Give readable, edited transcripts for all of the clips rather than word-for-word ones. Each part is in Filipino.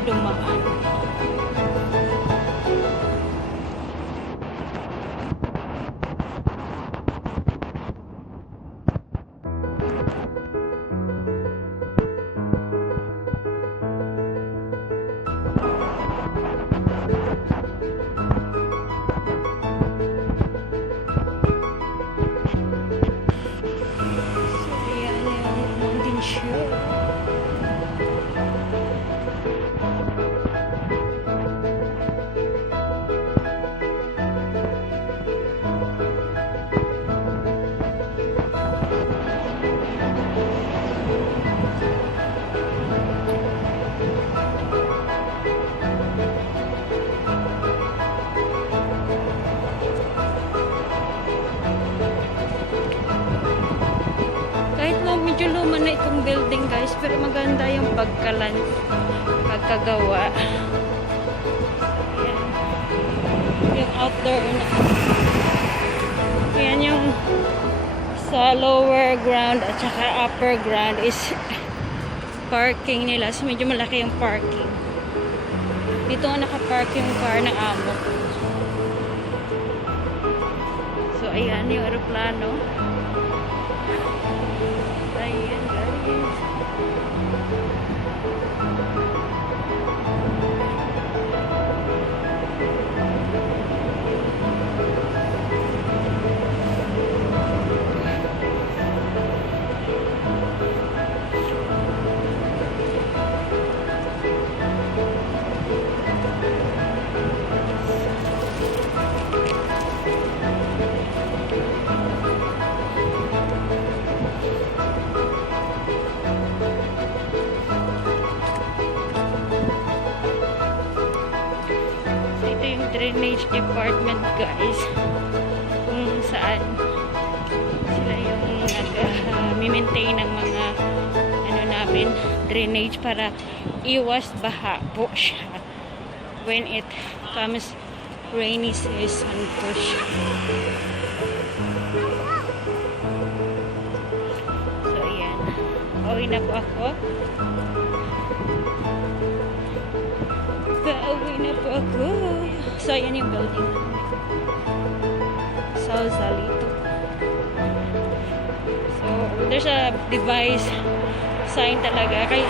na dumaan. Medyo luma na itong building guys, pero maganda yung pagkagawa. Ayan. Yung outdoor na. Ayan yung sa lower ground at saka upper ground is parking nila. So medyo malaki yung parking. Dito nga nakapark yung car ng amo. So ayan yung aeroplano. Ayan guys. Drainage department guys, kung saan sila yung nag-maintain ng mga ano namin, drainage para iwas baha po siya when it comes rainy season po siya. So ayan, pauwi na po ako. Pauwi na po ako. So, ayan yung building. Sausalito. So, there's a device sign talaga. Kaya,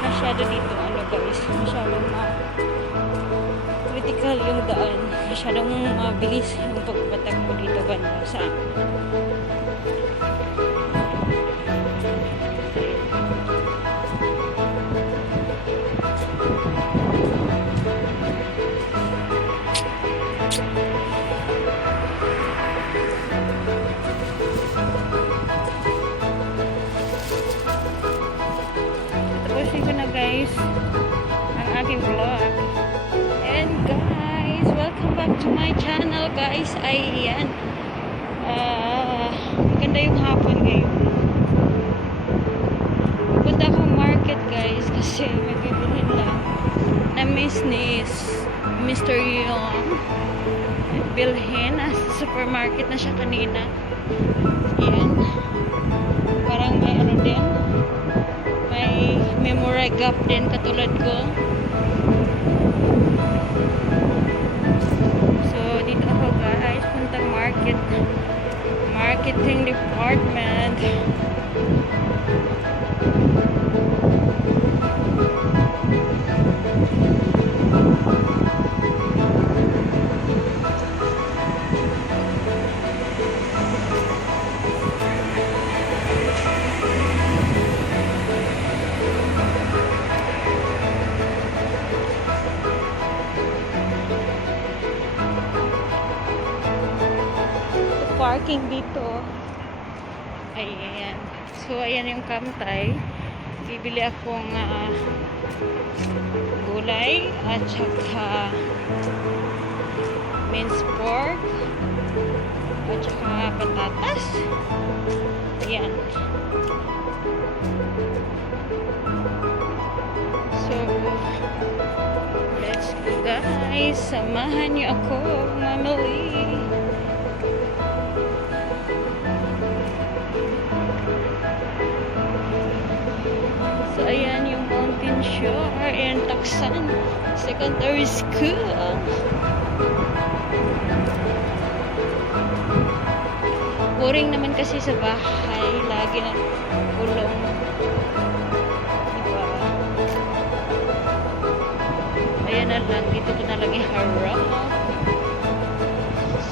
masyado dito, ano guys, masyadong critical yung daan. Masyadong mabilis yung pagpatakbo dito banda sa amin. Guys, ang aking vlog. And guys, welcome back to my channel guys. Ayan, maganda yung hapon ngayon. Pupunta akong market guys kasi may bibilhin lang na miss ni Mr. Young bilhin. Sa supermarket na siya kanina. Ayan, parang may ano din, memory gap din katulad ko. So dito ako guys, puntang marketing department. Parking dito. Ayan. So, ayan yung kamtay. Bibili akong gulay at saka minced pork at saka patatas. Ayan. So, let's go guys. Samahan niyo ako mamili. So, ayan yung mountain shore and Luksan Secondary School. Boring naman kasi sa bahay. Lagi na kulong. Diba? Ayan na lang. Dito ko na lang iharap.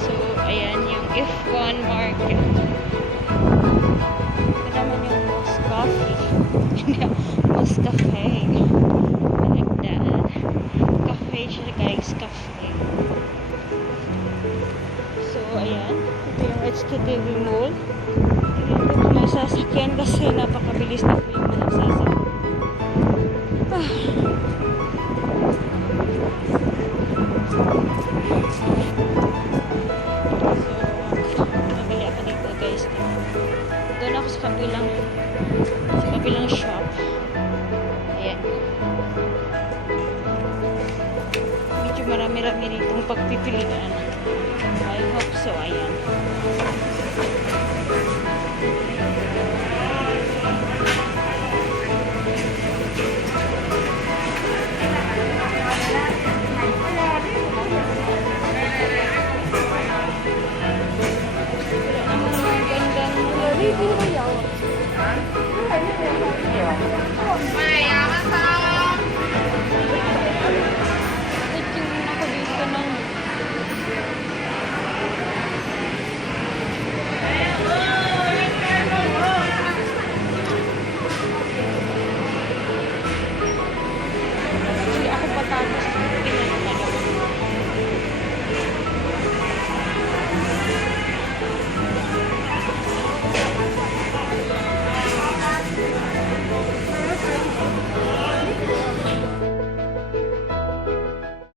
So, ayan yung F1 Market. Ito naman yung Moss Coffee. Moss Cafe. Like that. Cafe siya guys. Cafe. So, ayan. Ito yung HKTV Mall. Tingnan ko kung may sasakyan kasi napakabilis na po yung mga sasakyan. So, nabili ako dito guys. Doon ako sa kabilang shop. Ayan. Medyo marami-rami ditong pagpipilian. I hope so. Ayan.